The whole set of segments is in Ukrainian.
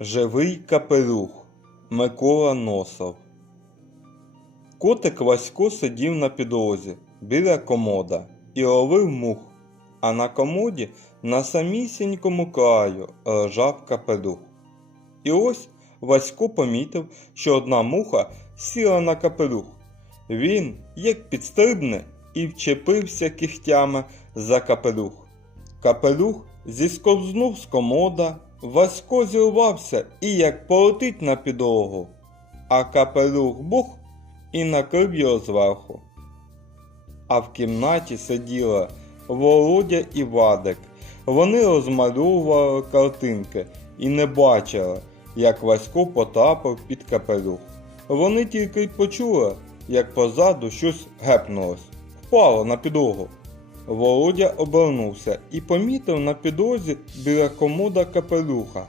Живий капелюх Микола Носов. Котик Васько сидів на підлозі біля комода і ловив мух, а на комоді на самісінькому краю лежав капелюх. І ось Васько помітив, що одна муха сіла на капелюх. Він, як підстрибне, і вчепився кігтями за капелюх. Капелюх зісковзнув з комода, Васько зірвався і як полетить на підлогу, а капелюх бух і накрив його зверху. А в кімнаті сиділи Володя і Вадик. Вони розмальовували картинки і не бачили, як Васько потрапив під капелюх. Вони тільки й почули, як позаду щось гепнулось, впало на підлогу. Володя обернувся і помітив на підлозі біля комода капелюха.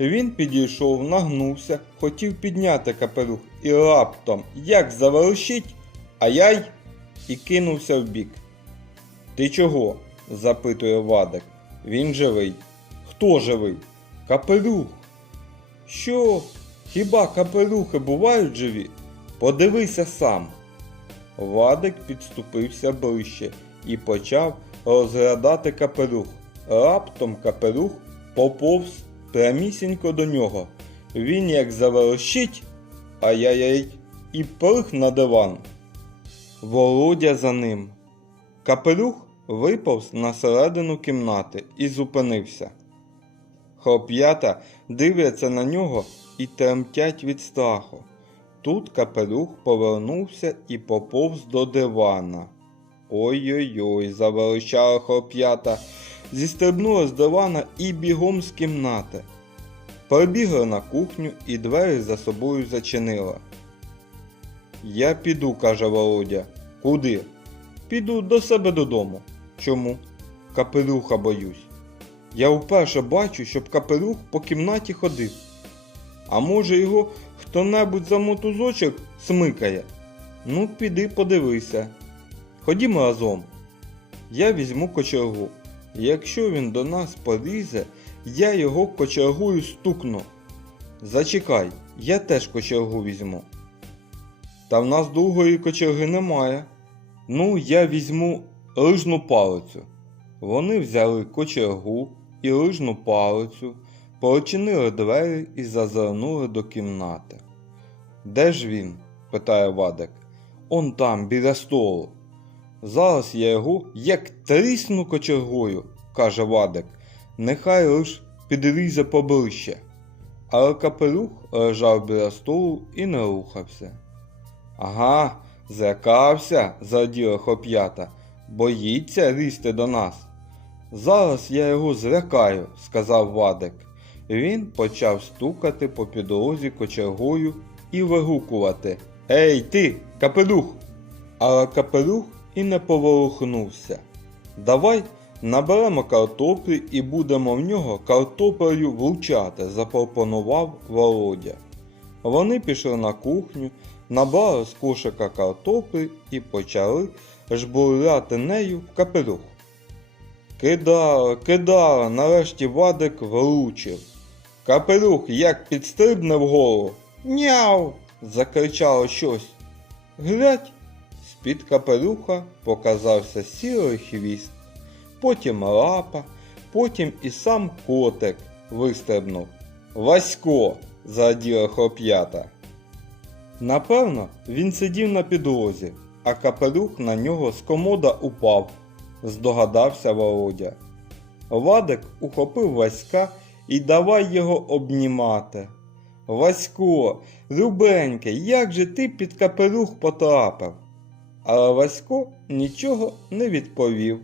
Він підійшов, нагнувся, хотів підняти капелюх і раптом, як заверещить, ай-яй, і кинувся вбік. Ти чого? запитує Вадик. Він живий. Хто живий? Капелюх. Що? Хіба капелюхи бувають живі? Подивися сам. Вадик підступився ближче і почав розглядати капелюх. Раптом капелюх поповз прямісінько до нього. Він як заверещить, ай-яй-яй, і плих на диван. Володя за ним. Капелюх виповз на середину кімнати і зупинився. Хлоп'ята дивляться на нього і тремтять від страху. Тут капелюх повернувся і поповз до дивана. Ой-ой-ой, заверещали хлоп'ята, зістрибнули з дивана і бігом з кімнати. Прибігли на кухню і двері за собою зачинили. Я піду, каже Володя. Куди? Піду до себе додому. Чому? Капелюха боюсь. Я вперше бачу, щоб капелюх по кімнаті ходив. А може його хто-небудь за мотузочок смикає? Ну, піди подивися. Ходімо разом. Я візьму кочергу. Якщо він до нас полізе, я його кочергою стукну. Зачекай, я теж кочергу візьму. Та в нас другої кочерги немає. Ну, я візьму лижну палицю. Вони взяли кочергу і лижну палицю, прочинили двері і зазирнули до кімнати. Де ж він? питає Вадик. Он там, біля столу. Зараз я його як трісну кочергою, каже Вадик. Нехай лиш підрізе поближче. Але капелюх лежав біля столу і не рухався. Ага, злякався, зраділи хлоп'ята. Боїться лізти до нас. Зараз я його злякаю, сказав Вадик. Він почав стукати по підлозі кочергою і вигукувати Ей ти, капелюх! Але капелюх і не поворухнувся. Давай наберемо картоплі і будемо в нього картоплею влучати, запропонував Володя. Вони пішли на кухню, набрали з кошика картоплі і почали жбурляти нею в капелюх. Кидали, кидали, нарешті Вадик влучив. Капелюх як підстрибне вгору. Няу! закричало щось. Глядь, з-під капелюха показався сірий хвіст, потім лапа, потім і сам котик вистрибнув. Васько! зраділи хлоп'ята. Напевно, він сидів на підлозі, а капелюх на нього з комода упав, здогадався Володя. Вадик ухопив Васька і давай його обнімати. Васько, любенький, як же ти під капелюх потрапив? Але Васько нічого не відповів.